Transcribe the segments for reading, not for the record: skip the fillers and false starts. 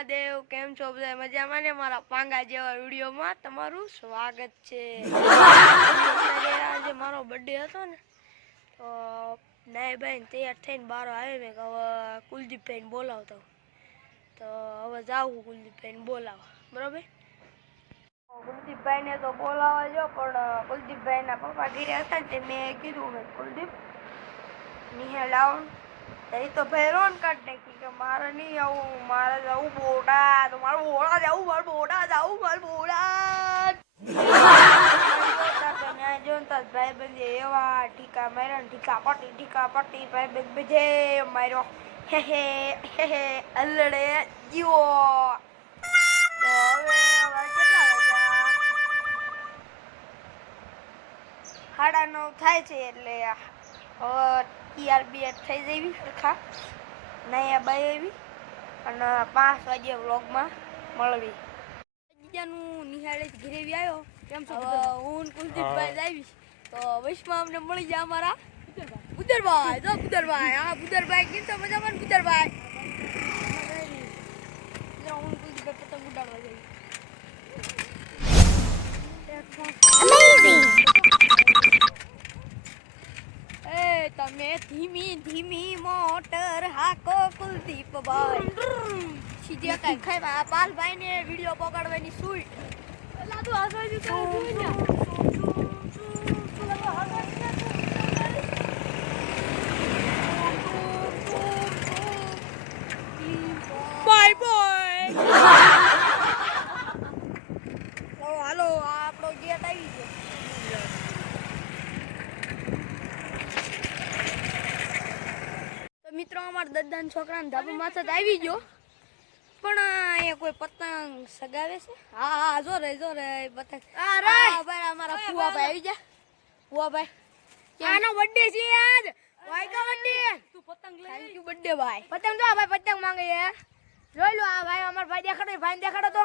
મહાદેવ કેમ છો બધા મજામાં ને મારા પાંગા જેવા વિડીયોમાં તમારું સ્વાગત છે। આજે મારો બર્થડે હતો ને તો નાઈભાઈ તૈયાર થઈને બહાર આવે મેં હવે કુલદીપભાઈને બોલાવતો તો હવે જાઉં કુલદીપભાઈને બોલાવવા બરાબર। કુલદીપભાઈને તો બોલાવવા જો પણ કુલદીપભાઈના પપ્પા ઘરે હતા ને મેં કીધું મેં કુલદીપ નિહાળ આવો એ તો ભાઈ રોન કાઢ નાખી કે મારે નહીં આવું મારે જવું બોટાદ મારે બોટાદ જવું મારે બોટાદ જવું મારે બોટાદ જો ભાઈ બંધ એવા ઠીકા માર્યા ઠીકા પટ્ટી ભાઈ બંધ બધે માર્યો હે અલડે જીવો તો હવે કેટલા વાગ્યા 9:30 થાય છે એટલે ટીઆરબી થઈ જવી સરખા નયા બાઈ આવી અને 5 વાગે વ્લોગમાં મળવી। બીજાનું નિહાળે ઘરેવી આવ્યો કેમ છો હું કુલદીપભાઈ આવીશ તો વૈશમાં અમને મળી જાય અમારા બુદરભાઈ જો બુદરભાઈ હા બુદરભાઈ કેમ છો મજામાં બુદરભાઈ હું કુલદીપભાઈ પતંગ ઉડાડવા જઈ તમે ધીમી ધીમી મોટર હાકો કુલદીપભાઈ સીધે કઈ ખાઈ પાલભાઈ ને વિડિયો પકડવાની સુઈટ લાદુ આગળ બાય બાય તો હાલો આપણો ગેટ આવી ગયો। મિત્રો અમારા દાદાના છોકરાને ધાબા માથે આવી ગયો પણ અહીંયા કોઈ પતંગ સગાવે છે હા જો રે પતંગ ભાઈ અમારા ફુવાભાઈ આવી જા ફુવાભાઈ આનો બર્થડે છે આજ ભાઈ કા બર્થડે તું પતંગ લઈ થેન્ક યુ બર્થડે ભાઈ પતંગ જો ભાઈ પતંગ માંગે છે જોઈ લો આ ભાઈ અમાર ભાઈ દેખાડો ભાઈને દેખાડો તો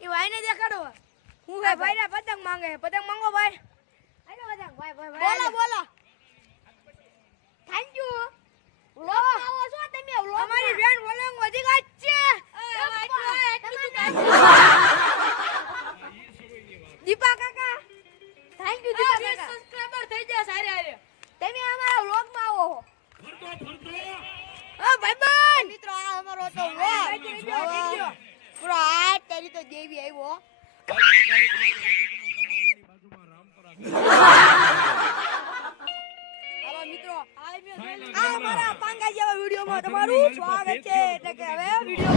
એ ભાઈને દેખાડો હું હે ભાઈ ને પતંગ માંગે પતંગ માંગો ભાઈ આનો પતંગ ભાઈ બોલો થેન્ક યુ વ્લોગ આવો છો તમે વ્લોગ અમારી બેન વ્લોગ વધી ગઈ છે દીપા કાકા થેન્ક યુ દીપા કાકા સબસ્ક્રાઇબર થઈ જાય સારે આરે તમે અમારા વ્લોગ માં આવો ઓ ભાઈ ભાઈ મિત્રો આ અમારો તો વ્લોગ પૂરો આ તેરી તો દેવી આવ્યો મિત્રો આ અમારા પાંગા જેવા વિડીયોમાં તમારું સ્વાગત છે એટલે કે હવે વિડીયો